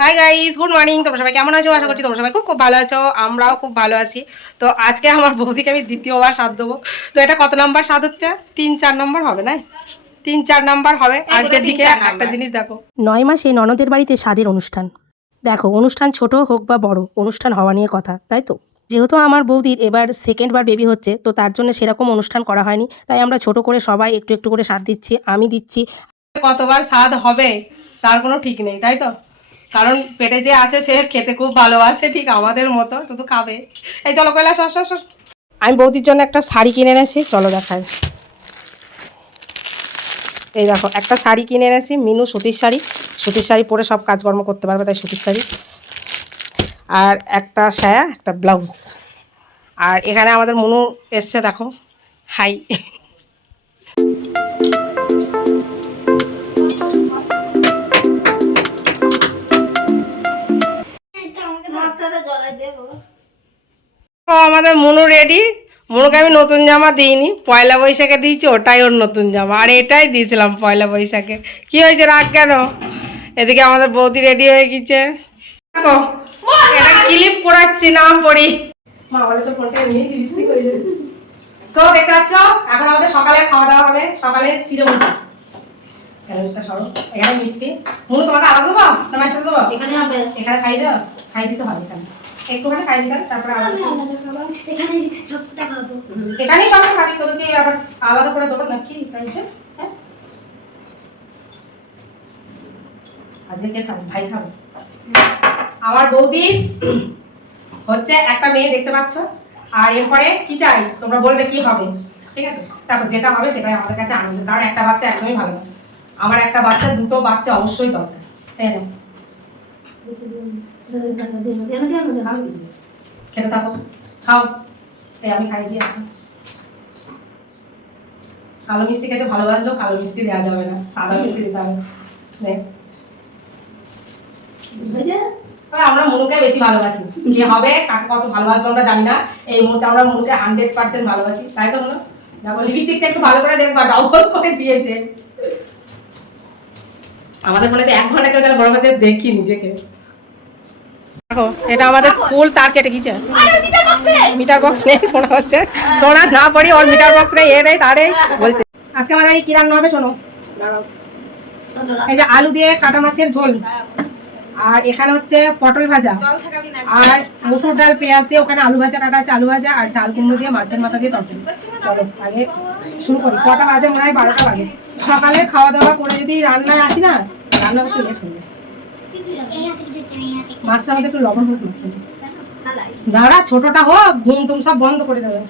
Hi guys good morning তোমরা সবাই কেমন আছো? আশা করছি তোমরা সবাই খুব খুব ভালো আছো। আমরাও খুব ভালো আছি। তো আজকে আমার বৌদিকে আমি দ্বিতীয়বার স্বাদ দেবো। তো এটা কত নাম্বার স্বাদ হচ্ছে? তিন চার নম্বর হবে না তিন চার নাম্বার হবে। আজকের দিকে একটা জিনিস দেখো। নয় মাসে ননদের বাড়িতে স্বাদের অনুষ্ঠান। দেখো অনুষ্ঠান ছোট হোক বা বড় অনুষ্ঠান হওয়া নিয়ে কথা তাই তো? যেহেতু আমার বৌদির এবার সেকেন্ড বার বেবি হচ্ছে তো তার জন্য সেরকম অনুষ্ঠান করা হয়নি। তাই আমরা ছোট করে সবাই একটু একটু করে স্বাদ দিচ্ছি আমি দিচ্ছি। কতবার স্বাদ হবে তার কোনো ঠিক নেই তাই তো? কারণ পেটে যে আছে সে খেতে খুব ভালোবাসে ঠিক আমাদের মতো, শুধু খাবে। এই চলো কয়লা সর। আমি বৌদির জন্য একটা শাড়ি কিনে এনেছি, চলো দেখাই। এই দেখো, একটা শাড়ি কিনে এনেছি, মিনু সুতির শাড়ি। সুতির শাড়ি পরে সব কাজকর্ম করতে পারবে, তাই সুতির শাড়ি। আর একটা সায়া, একটা ব্লাউজ। আর এখানে আমাদের মনু এসছে, দেখো। হাই। আমাদের মনু রেডি মনুকে আমি নতুন জামা দিইনি পয়লা বৈশাখে দিয়েছি ওটাই ওর নতুন জামা। আর এটাই দিয়েছিলাম পয়লা বৈশাখে। কি হয়েছে রাগ কেন? এদিকে আমাদের বৌদি রেডি হয়ে গেছে। দেখো এটা ক্লিপ করাচ্ছি না পড়ি। মা বলে তো ফোনটা এমনি লিপস্টিক হয়ে যাবে সো দেখতে পাচ্ছ এখন আমাদের সকালে খাওয়া দাওয়া হবে। সকালের চিরমুটা একটা সরো। এখানে মিষ্টি। মনু তোমাকে আলাদা দেবো? তোমার সাথে দেবো? এখানে হবে। এখানে খাই দাও। খাই দিতে হবে এখানে। একটুখানি খাই দিতে তারপরে এখানেই সবাই খাবি তোকে আবার আলাদা করে দেবো নাকি? তাই হ্যাঁ? আজকে খাব ভাই খাব। আমার বৌদি হচ্ছে একটা মেয়ে দেখতে পাচ্ছ আর এরপরে কি চাই? তোমরা বলবে কি হবে। ঠিক আছে? দেখো যেটা হবে সেটাই আমাদের কাছে আনন্দ। কারণ একটা বাচ্চা একদমই ভালো আমার একটা বাচ্চা দুটো বাচ্চা অবশ্যই দরকার। তাই না? খেতে থাকো খাও এই আমি খাই দিয়ে কালো মিষ্টি খেতে ভালোবাসলেও কালো মিষ্টি দেওয়া যাবে না সাদা মিষ্টি দিতে হবে আমরা মনুকে বেশি ভালোবাসি কি হবে কাকে কত ভালোবাসবো আমরা জানি না এই মুহূর্তে আমরা মনুকে হান্ড্রেড পার্সেন্ট ভালোবাসি তাই তো মনে দেখো লিপস্টিকটা একটু ভালো করে দেখবা ডবল করে দিয়েছে আমাদের তো এক ঘণ্টা কেউ যেন বড় বাচ্চা দেখি নিজেকে। দেখো এটা আমাদের ফুল তার কেটে গিয়েছে মিটার বক্স নেই। শোনা হচ্ছে। শোনা না পড়ি ওর মিটার বক্স নেই এ নেই তারে বলছে। আজকে আমাদের এই কি রান্না হবে শোনো। এই যে আলু দিয়ে কাটা মাছের ঝোল। আর এখানে হচ্ছে পটল ভাজা। আর মুসুর ডাল পেঁয়াজ দিয়ে ওখানে আলু ভাজা কাটা আছে আলু ভাজা আর চাল কুমড়ো দিয়ে মাছের মাথা দিয়ে তরকারি। চলো আগে শুরু করি। কটা বাজে মনে হয় বারোটা বাজে। সকালে খাওয়া দাওয়া করে যদি রান্নায় আসি না রান্না করতে লেট হয়ে মাছটা আমাদের একটু লবণ হোক দাঁড়া ছোটটা হোক ঘুম টুম সব বন্ধ করে দেবে।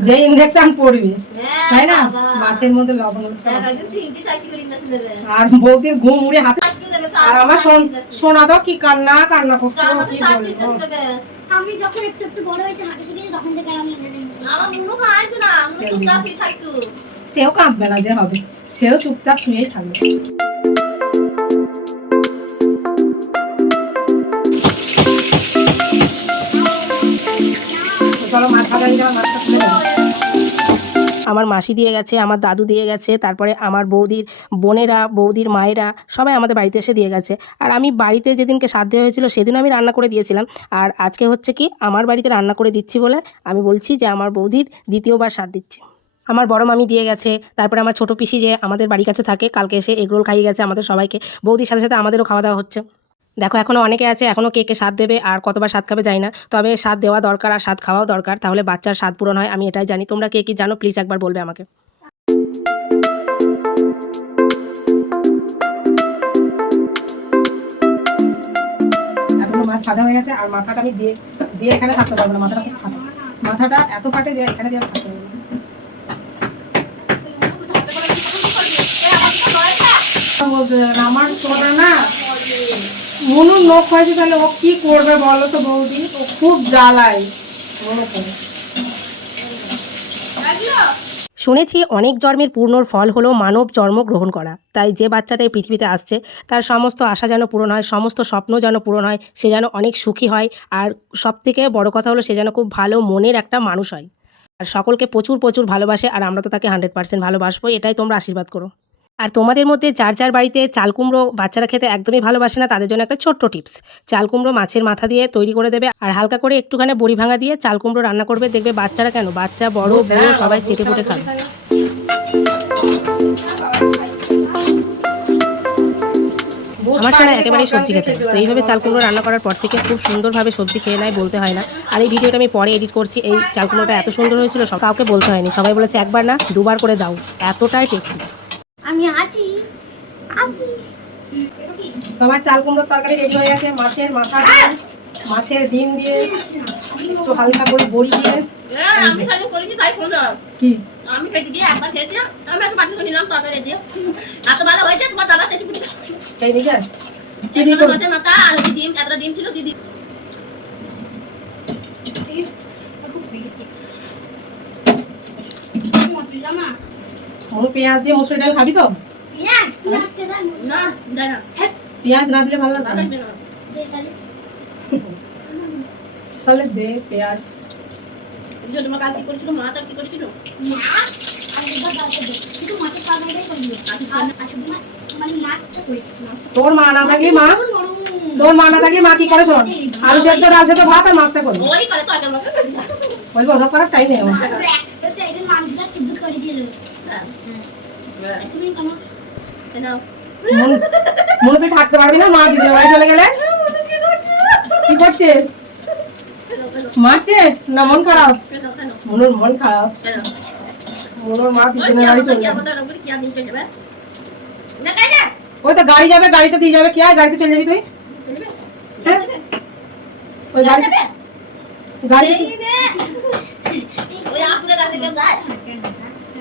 যে ইনজেকশন পড়বি তাই না? মাছের মধ্যে লবণ আর বৌদির ঘুম উড়ে হাতে আর আমার সোন- সোনা তো কি কান্না কান্না করতো কি বলব? আমি যখন একটু একটু বড় হয়েছে হাঁটু থেকে তখন থেকে আমি সেও কাঁদবে না যে হবে। সেও চুপচাপ শুয়েই থাকবে। আমার মাসি দিয়ে গেছে, আমার দাদু দিয়ে গেছে, তারপরে আমার বৌদির বোনেরা, বৌদির মায়েরা, সবাই আমাদের বাড়িতে এসে দিয়ে গেছে। আর আমি বাড়িতে যেদিনকে সাধ্য হয়েছিল সেদিন আমি রান্না করে দিয়েছিলাম। আর আজকে হচ্ছে কি, আমার বাড়িতে রান্না করে দিচ্ছি বলে আমি বলছি যে, আমার বৌদির দ্বিতীয়বার স্বাদ দিচ্ছি। আমার বড় মামি দিয়ে গেছে, তারপরে আমার ছোটো পিসি যে আমাদের বাড়ির কাছে থাকে, কালকে এসে এগরোল খাইয়ে গেছে আমাদের সবাইকে। বৌদির সাথে সাথে আমাদেরও খাওয়া দাওয়া হচ্ছে। দেখো এখনও অনেকে আছে এখনও কে কে স্বাদ দেবে আর কতবার স্বাদ খাবে জানি না। তবে স্বাদ দেওয়া দরকার আর স্বাদ খাওয়াও দরকার, তাহলে বাচ্চার স্বাদ পূরণ হয়, আমি এটাই জানি। তোমরা কে কি জানো প্লিজ একবার বলবে আমাকে। হয়ে গেছে, আর মাথাটা আমি দিয়ে দিয়ে এখানে থাকতে পারব না, মাথাটা ফাটে। মাথাটা এত ফাটে যে এখানে দিয়ে থাকতে পারব আমার সোনা না মনুর নখ হয়েছে, তাহলে ও কি করবে বলো তো বৌদি? ও খুব জ্বালায়। শুনেছি অনেক জন্মের পূর্ণর ফল হলো মানব জন্ম গ্রহণ করা। তাই যে বাচ্চাটা এই পৃথিবীতে আসছে, তার সমস্ত আশা যেন পূরণ হয়, সমস্ত স্বপ্ন যেন পূরণ হয়, সে যেন অনেক সুখী হয়। আর সব থেকে বড় কথা হলো সে যেন খুব ভালো মনের একটা মানুষ হয়। আর সকলকে প্রচুর প্রচুর ভালোবাসে, আর আমরা তো তাকে হান্ড্রেড পার্সেন্ট ভালোবাসবো এটাই তোমরা আশীর্বাদ করো। আর তোমাদের মধ্যে যার যার বাড়িতে চাল কুমড়ো বাচ্চারা খেতে একদমই ভালোবাসে না তাদের জন্য একটা ছোট্ট টিপস। চাল কুমড়ো মাছের মাথা দিয়ে তৈরি করে দেবে আর হালকা করে একটুখানি বড়ি ভাঙা দিয়ে চাল কুমড়ো রান্না করবে। দেখবে বাচ্চারা কেন? বাচ্চা বড় বুড়ো সবাই চেটে পুটে খাবে। আমার ছাড়া একেবারেই সবজি খেতে। তো এইভাবে চাল কুমড়ো রান্না করার পর থেকে খুব সুন্দরভাবে সবজি খেয়ে নেয় বলতে হয় না। আর এই ভিডিওটা আমি পরে এডিট করছি। এই চাল কুমড়োটা এত সুন্দর হয়েছিল সব কাউকে বলতে হয়নি। সবাই বলেছে একবার না দুবার করে দাও। এতটাই টেস্টি আমি আছি আছি। তোমার চাল কুমড়োর তরকারি রেডি হয়ে গেছে মাছের মাথা দিয়ে মাছের ডিম দিয়ে একটু হালকা করে বড়ি দিয়ে। হ্যাঁ, আমি খালি করেছি তাই শোনো। কি? আমি খেতে গিয়ে একবার খেয়েছি আমি একটা করে নিলাম তরকারি দিয়ে এত ভালো হয়েছে তোমার দাদা সেটি নি যা কি করব? মাছের মাথা আর ডিম একটা ডিম ছিল দিদি। মনু পেঁয়াজ দিয়ে মুসুরি ডাল খাবি তো? না দেয় না পেঁয়াজ না দিলে ভালো লাগবে তাহলে। দে পেঁয়াজ। তোমার কাল কি করেছিল? মাছ আর কি করেছিল? তোর মা না থাকলে মা? তোর মা না থাকলে মা কি করে শোন? আলু সেদ্ধ ডাল সেদ্ধ ভাত আর মাছটা করব। ওই করার টাইম নেই মন- তুই থাকতে পারবি না মা দিদি বাড়ি চলে গেলে? কি করছে? মারছে? না মন খারাপ? মনুর মন খারাপ। মনুর মা দিদিনের বাড়ি চলে যাবে ওই তো গাড়ি যাবে গাড়িতে দিয়ে যাবে। কি আর গাড়িতে চলে যাবি তুই? হ্যাঁ? ওই গাড়ি গাড়ি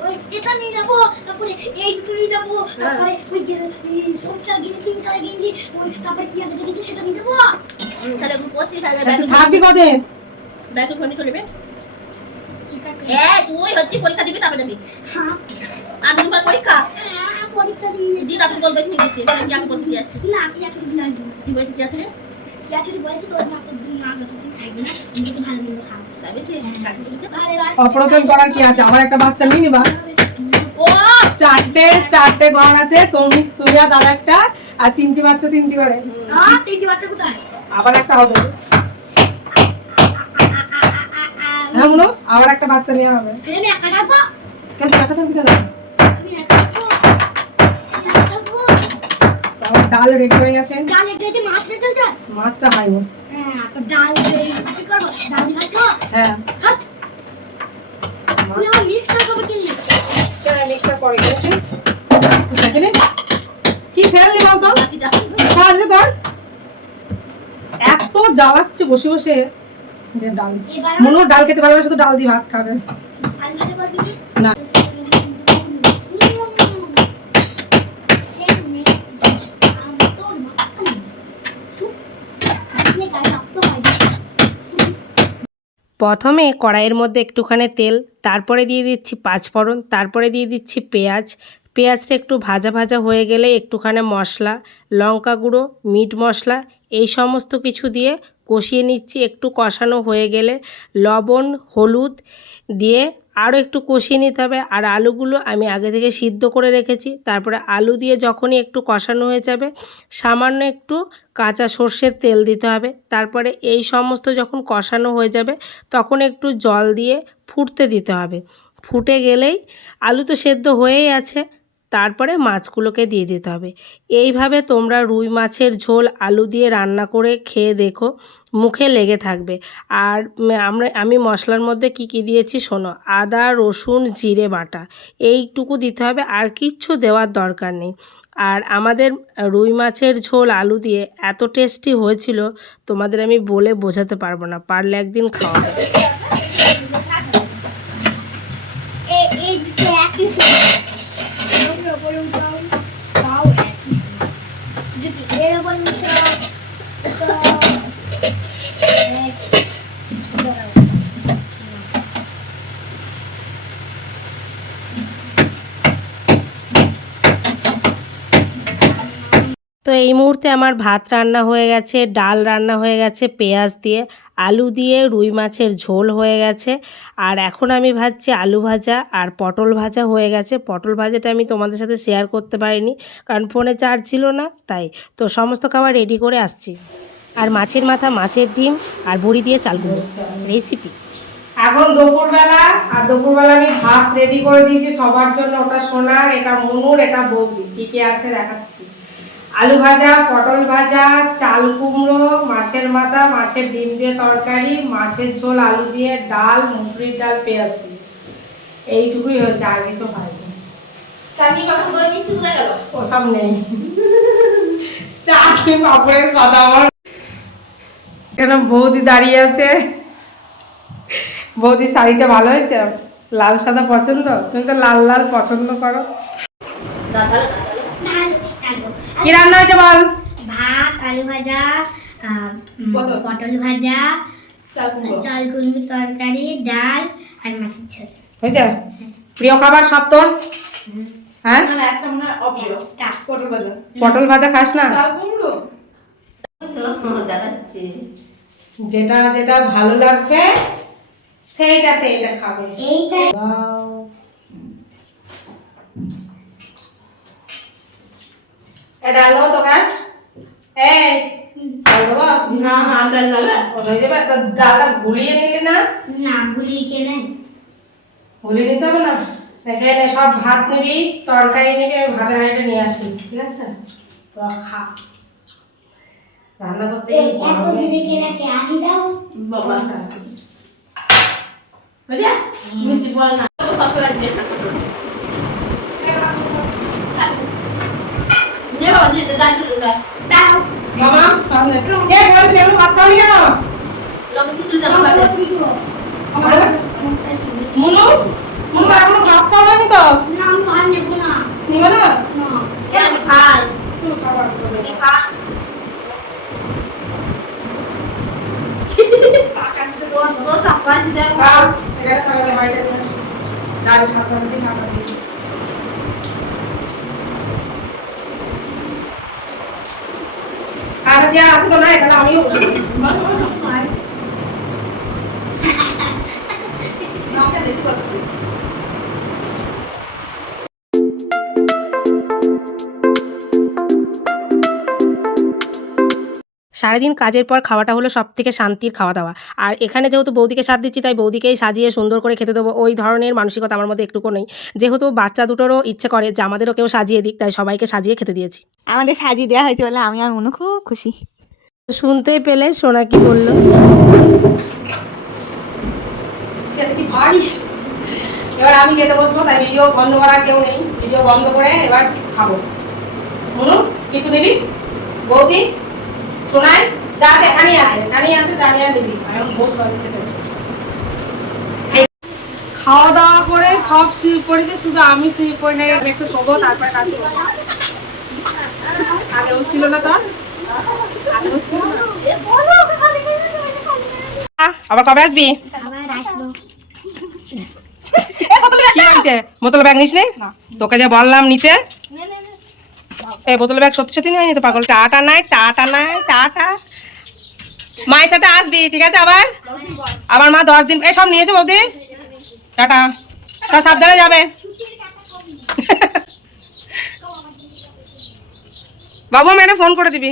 ওই এটা নিয়ে যাব তারপরে এই দুটো নিয়ে যাব তারপরে ওই সবটা গিয়ে পিঙ্ক কালার গেঞ্জি ওই তারপরে কি আছে দেখেছি সেটা নিয়ে যাব? তুই থাকবি কদিন? ঠিক আছে। তুই হচ্ছে পরীক্ষা দিবি তারপর যাবি। হ্যাঁ। আর দুবার পরীক্ষা? হ্যাঁ, পরীক্ষা দিয়ে দিদা তুই বলবে নিয়ে দিচ্ছি কি আমি পরীক্ষা দিয়ে আসছি। না কি আছে দিন আসব। কি আছে কি আছে বলেছি তোর মা অপারেশন করার কি আছে? আমার একটা বাচ্চা নিয়ে নিবা। ও চারটে চারটে ঘর আছে তুমি তুমি আর দাদা একটা আর তিনটি বাচ্চা তিনটি হ্যাঁ তিনটি বাচ্চা কোথায় আবার একটা হবে। হ্যাঁ আবার একটা বাচ্চা নিয়ে হবে। থাকব। কেন একা থাকবি কেন? ডাল রেডি হয়ে গেছে। ডাল হচ্ছে মাছ দিতে মাছটা খাইবো। হ্যাঁ তো ডাল দিয়ে কি করব? ডাল ভাত হ্যাঁ। হাত মিক্সার করে গেছে। কি ফেললি তোর। এত জ্বালাচ্ছে বসে বসে ডাল। মনে হয় ডাল খেতে ভালোবাসে তো ডাল দিয়ে ভাত খাবে আলু ভাজা করবি কি না প্রথমে কড়াইয়ের মধ্যে একটুখানি তেল, তারপরে দিয়ে দিচ্ছি পাঁচফোড়ন, তারপরে দিয়ে দিচ্ছি পেঁয়াজ। পেঁয়াজটা একটু ভাজা ভাজা হয়ে গেলে একটুখানি মশলা, লঙ্কা গুঁড়ো, মিট মশলা, এই সমস্ত কিছু দিয়ে কষিয়ে নিচ্ছি। একটু কষানো হয়ে গেলে লবণ, হলুদ দিয়ে আরও একটু কষিয়ে নিতে হবে। আর আলুগুলো আমি আগে থেকে সিদ্ধ করে রেখেছি। তারপরে আলু দিয়ে যখনই একটু কষানো হয়ে যাবে, সামান্য একটু কাঁচা সর্ষের তেল দিতে হবে। তারপরে এই সমস্ত যখন কষানো হয়ে যাবে, তখন একটু জল দিয়ে ফুটতে দিতে হবে। ফুটে গেলেই আলু তো সেদ্ধ হয়েই আছে। তারপরে মাছগুলোকে দিয়ে দিতে হবে। এইভাবে তোমরা রুই মাছের ঝোল, আলু দিয়ে রান্না করে খেয়ে দেখো, মুখে লেগে থাকবে। আর আমরা, আমি মশলার মধ্যে কি কি দিয়েছি শোনো, আদা, রসুন, জিরে বাটা, এইটুকু দিতে হবে আর কিচ্ছু দেওয়ার দরকার নেই। আর আমাদের রুই মাছের ঝোল, আলু দিয়ে এত টেস্টি হয়েছিল, তোমাদের আমি বলে বোঝাতে পারব না, পারলে একদিন খাওয়া এই palang brown tao at Dito, meron pa rin sa... sa... eh... তো এই মুহূর্তে আমার ভাত রান্না হয়ে গেছে, ডাল রান্না হয়ে গেছে, পেঁয়াজ দিয়ে, আলু দিয়ে, রুই মাছের ঝোল হয়ে গেছে। আর এখন আমি ভাজছি আলু ভাজা আর পটল ভাজা হয়ে গেছে। পটল ভাজাটা আমি তোমাদের সাথে শেয়ার করতে পারিনি কারণ ফোনে চার্জ ছিল না, তাই তো সমস্ত খাবার রেডি করে আসছি। আর মাছের মাথা, মাছের ডিম আর বড়ি দিয়ে চাল কুমড়ো রেসিপি এখন দুপুরবেলা, আর দুপুরবেলা আমি ভাত রেডি করে দিয়েছি, সবার জন্য। ওটা সোনার, এটা মনুর, এটা বৌদি। কি কি আছে দেখাচ্ছি। আলু ভাজা পটল ভাজা চাল কুমড়ো মাছের মাথা মাছের ডিম দিয়ে তরকারি মাছের ঝোল আলু দিয়ে ডাল মুসুরির ডাল পেঁয়াজ দিয়ে। এইটুকুই হয়েছে আর কিছু হয়নি ওসব নেই। চাটনি পাপড়ের কথা আমার। কেন বৌদি দাঁড়িয়ে আছে। বৌদি শাড়িটা ভালো হয়েছে? লাল সাদা পছন্দ? তুমি তো লাল লাল পছন্দ করো। দাদা কি রান্না হয়েছে বল? ভাত আলু ভাজা পটল। ভাজা চাল কুলমি তরকারি ডাল আর মাছের ঝোল। হয়েছে? প্রিয় খাবার সব তোর? হ্যাঁ। পটল ভাজা। পটল ভাজা খাস না? যেটা যেটা ভালো লাগবে সেইটা সেইটা খাবে। এইটা। এটা আলো তো কাট। এই না না যাবে? তা ডালটা গুলিয়ে নিলে না? না খেয়ে গুলিয়ে নিতে হবে না? এখানে সব ভাত নিবি তরকারি নিবি আমি ভাজা হাঁড়িটা নিয়ে আসি ঠিক আছে? তো খা। রান্না করতে এই এত আগে দাও। বাবা বুঝলে বল না। তো মামা এ বলছি আমি ভাত খাওয়ানি কেন মুনু মুনু এখনও ভাত খাওয়ানি তো না আমি ভাত নেব না নিবে না না কেন খাই তুই খাবার করবে কি খাই তো তো চাপা দিতে খাও এখানে খাবে হাঁড়িটা নিয়ে আসি ডাল খাবার দিই খাবার আর যে আছে তো নাই তাহলে আমিও বসবো। সারাদিন কাজের পর খাওয়াটা হলো সব থেকে শান্তির খাওয়া দাওয়া আর এখানে যেহেতু বৌদিকে সাথ দিচ্ছি তাই বৌদিকেই সাজিয়ে সুন্দর করে খেতে দেবো। ওই ধরনের মানসিকতা আমার মধ্যে একটুকু নেই। যেহেতু বাচ্চা দুটোরও ইচ্ছে করে যে আমাদেরও কেউ সাজিয়ে দিক তাই সবাইকে সাজিয়ে খেতে দিয়েছি। আমাদের সাজিয়ে দেওয়া হয়েছে বলে আমি আর মনে খুব খুশি। শুনতেই পেলে সোনা কি বলল? এবার আমি খেতে বসবো তাই ভিডিও বন্ধ করার কেউ নেই। ভিডিও বন্ধ করে এবার খাব। মনু কিছু নিবি? বৌদি? যা আছে আছে এখানেই নিবি। আমি খাওয়া দাওয়া করে সব শুয়ে পড়েছে শুধু আমি শুয়ে পড়ে নাই আমি একটু শোবো তারপরে কাজ করব। আগে ছিল না তোর আবার কবে আসবি? আবার কি হয়েছে? বোতল ব্যাগ নিস নি। তোকে যা বললাম নিচে এই বোতল ব্যাগ সত্যি সত্যি নিয়ে নিতে পাগল টাটা নাই টাটা নাই টাটা মায়ের সাথে আসবি, ঠিক আছে আবার? আবার মা দশ দিন এই সব নিয়েছে বৌদি। টাটা। সব সাবধানে যাবে। বাবু ম্যাডাম ফোন করে দিবি।